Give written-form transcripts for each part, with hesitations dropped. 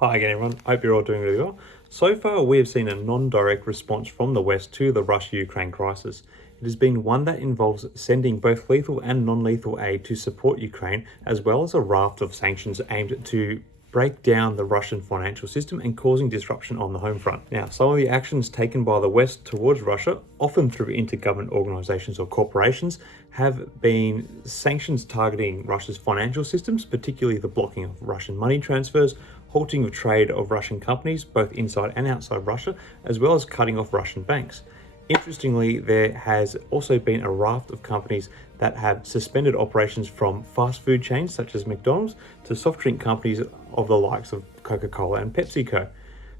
Hi again everyone, hope you're all doing really well. So far we have seen a non-direct response from the West to the Russia-Ukraine crisis. It has been one that involves sending both lethal and non-lethal aid to support Ukraine, as well as a raft of sanctions aimed to break down the Russian financial system and causing disruption on the home front. Now, some of the actions taken by the West towards Russia, often through intergovernment organizations or corporations, have been sanctions targeting Russia's financial systems, particularly the blocking of Russian money transfers, halting of trade of Russian companies, both inside and outside Russia, as well as cutting off Russian banks. Interestingly, there has also been a raft of companies that have suspended operations, from fast food chains such as McDonald's to soft drink companies of the likes of Coca Cola and Pepsi.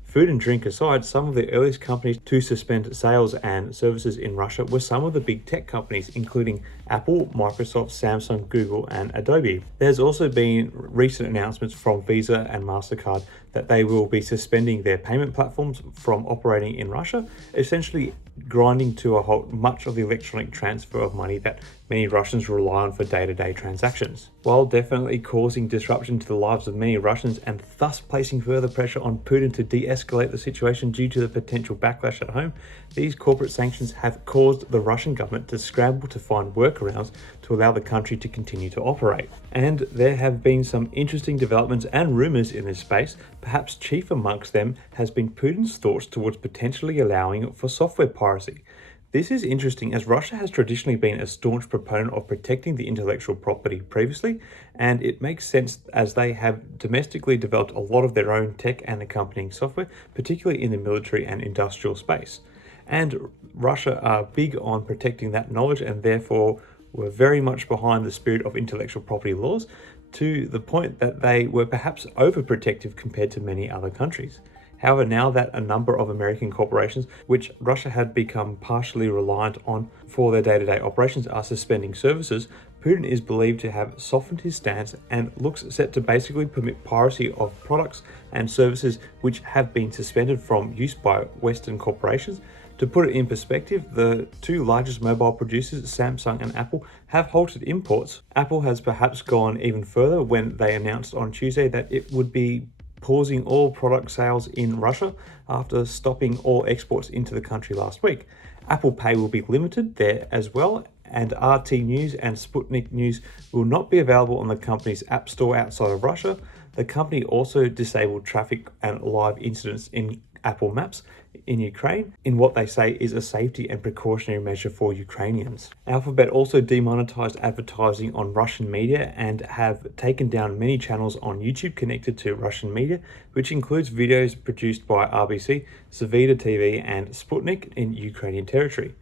Food and drink aside, some of the earliest companies to suspend sales and services in Russia were some of the big tech companies, including Apple, Microsoft, Samsung, Google, and Adobe. There's also been recent announcements from Visa and Mastercard that they will be suspending their payment platforms from operating in Russia, essentially grinding to a halt much of the electronic transfer of money that many Russians rely on for day-to-day transactions. While definitely causing disruption to the lives of many Russians and thus placing further pressure on Putin to de-escalate the situation due to the potential backlash at home, these corporate sanctions have caused the Russian government to scramble to find workarounds to allow the country to continue to operate. And there have been some interesting developments and rumours in this space. Perhaps chief amongst them has been Putin's thoughts towards potentially allowing for software piracy. This is interesting, as Russia has traditionally been a staunch proponent of protecting the intellectual property previously, and it makes sense as they have domestically developed a lot of their own tech and accompanying software, particularly in the military and industrial space. And Russia are big on protecting that knowledge, and therefore were very much behind the spirit of intellectual property laws, to the point that they were perhaps overprotective compared to many other countries. However, now that a number of American corporations, which Russia had become partially reliant on for their day-to-day operations, are suspending services, Putin is believed to have softened his stance and looks set to basically permit piracy of products and services which have been suspended from use by Western corporations. To put it in perspective, the two largest mobile producers, Samsung and Apple, have halted imports. Apple has perhaps gone even further when they announced on Tuesday that it would be pausing all product sales in Russia after stopping all exports into the country last week. Apple Pay will be limited there as well, and RT News and Sputnik News will not be available on the company's app store outside of Russia. The company also disabled traffic and live incidents in Apple Maps in Ukraine, in what they say is a safety and precautionary measure for Ukrainians. Alphabet also demonetized advertising on Russian media and have taken down many channels on YouTube connected to Russian media, which includes videos produced by RBC, Savita TV, and Sputnik in Ukrainian territory.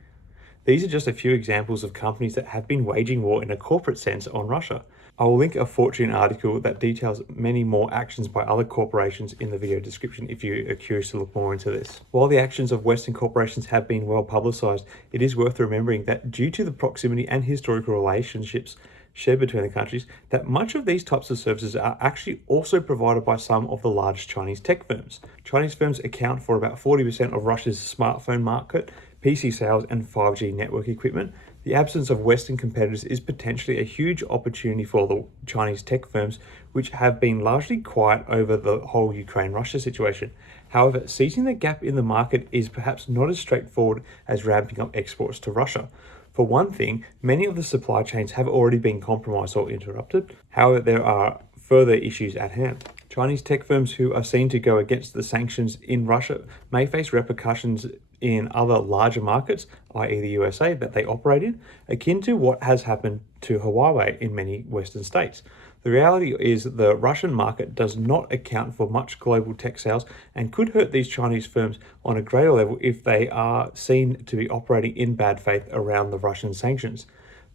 These are just a few examples of companies that have been waging war in a corporate sense on Russia. I will link a Fortune article that details many more actions by other corporations in the video description if you are curious to look more into this. While the actions of Western corporations have been well publicized, it is worth remembering that due to the proximity and historical relationships shared between the countries, that much of these types of services are actually also provided by some of the largest Chinese tech firms. Chinese firms account for about 40% of Russia's smartphone market, PC sales, and 5G network equipment. The absence of Western competitors is potentially a huge opportunity for the Chinese tech firms, which have been largely quiet over the whole Ukraine-Russia situation. However, seizing the gap in the market is perhaps not as straightforward as ramping up exports to Russia. For one thing, many of the supply chains have already been compromised or interrupted. However, there are further issues at hand. Chinese tech firms who are seen to go against the sanctions in Russia may face repercussions in other larger markets, i.e. the USA, that they operate in, akin to what has happened to Huawei in many Western states. The reality is the Russian market does not account for much global tech sales and could hurt these Chinese firms on a greater level if they are seen to be operating in bad faith around the Russian sanctions.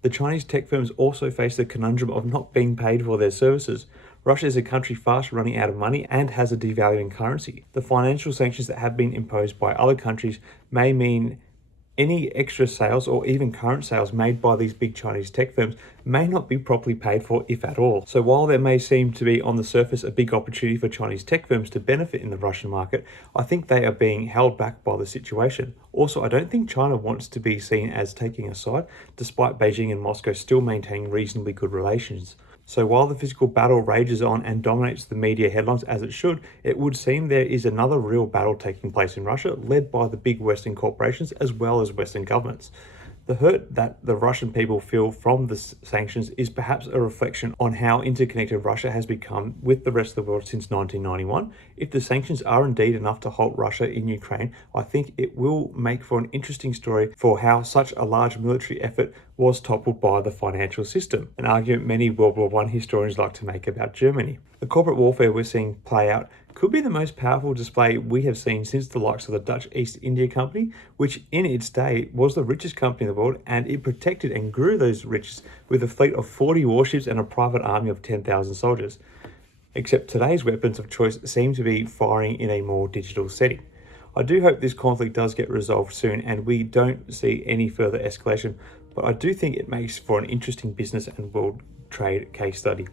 The Chinese tech firms also face the conundrum of not being paid for their services. Russia is a country fast running out of money and has a devaluing currency. The financial sanctions that have been imposed by other countries may mean any extra sales or even current sales made by these big Chinese tech firms may not be properly paid for, if at all. So while there may seem to be on the surface a big opportunity for Chinese tech firms to benefit in the Russian market, I think they are being held back by the situation. Also, I don't think China wants to be seen as taking a side, despite Beijing and Moscow still maintaining reasonably good relations. So while the physical battle rages on and dominates the media headlines as it should, it would seem there is another real battle taking place in Russia, led by the big Western corporations as well as Western governments. The hurt that the Russian people feel from the sanctions is perhaps a reflection on how interconnected Russia has become with the rest of the world since 1991. If the sanctions are indeed enough to halt Russia in Ukraine, I think it will make for an interesting story for how such a large military effort was toppled by the financial system, an argument many World War I historians like to make about Germany. The corporate warfare we're seeing play out could be the most powerful display we have seen since the likes of the Dutch East India Company, which in its day was the richest company in the world, and it protected and grew those riches with a fleet of 40 warships and a private army of 10,000 soldiers. Except today's weapons of choice seem to be firing in a more digital setting. I do hope this conflict does get resolved soon and we don't see any further escalation, but I do think it makes for an interesting business and world trade case study.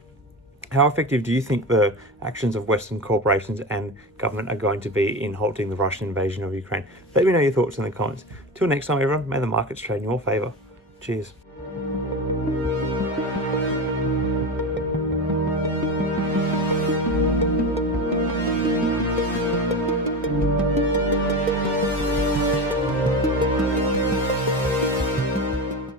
How effective do you think the actions of Western corporations and government are going to be in halting the Russian invasion of Ukraine? Let me know your thoughts in the comments. Till next time, everyone, may the markets trade in your favour. Cheers.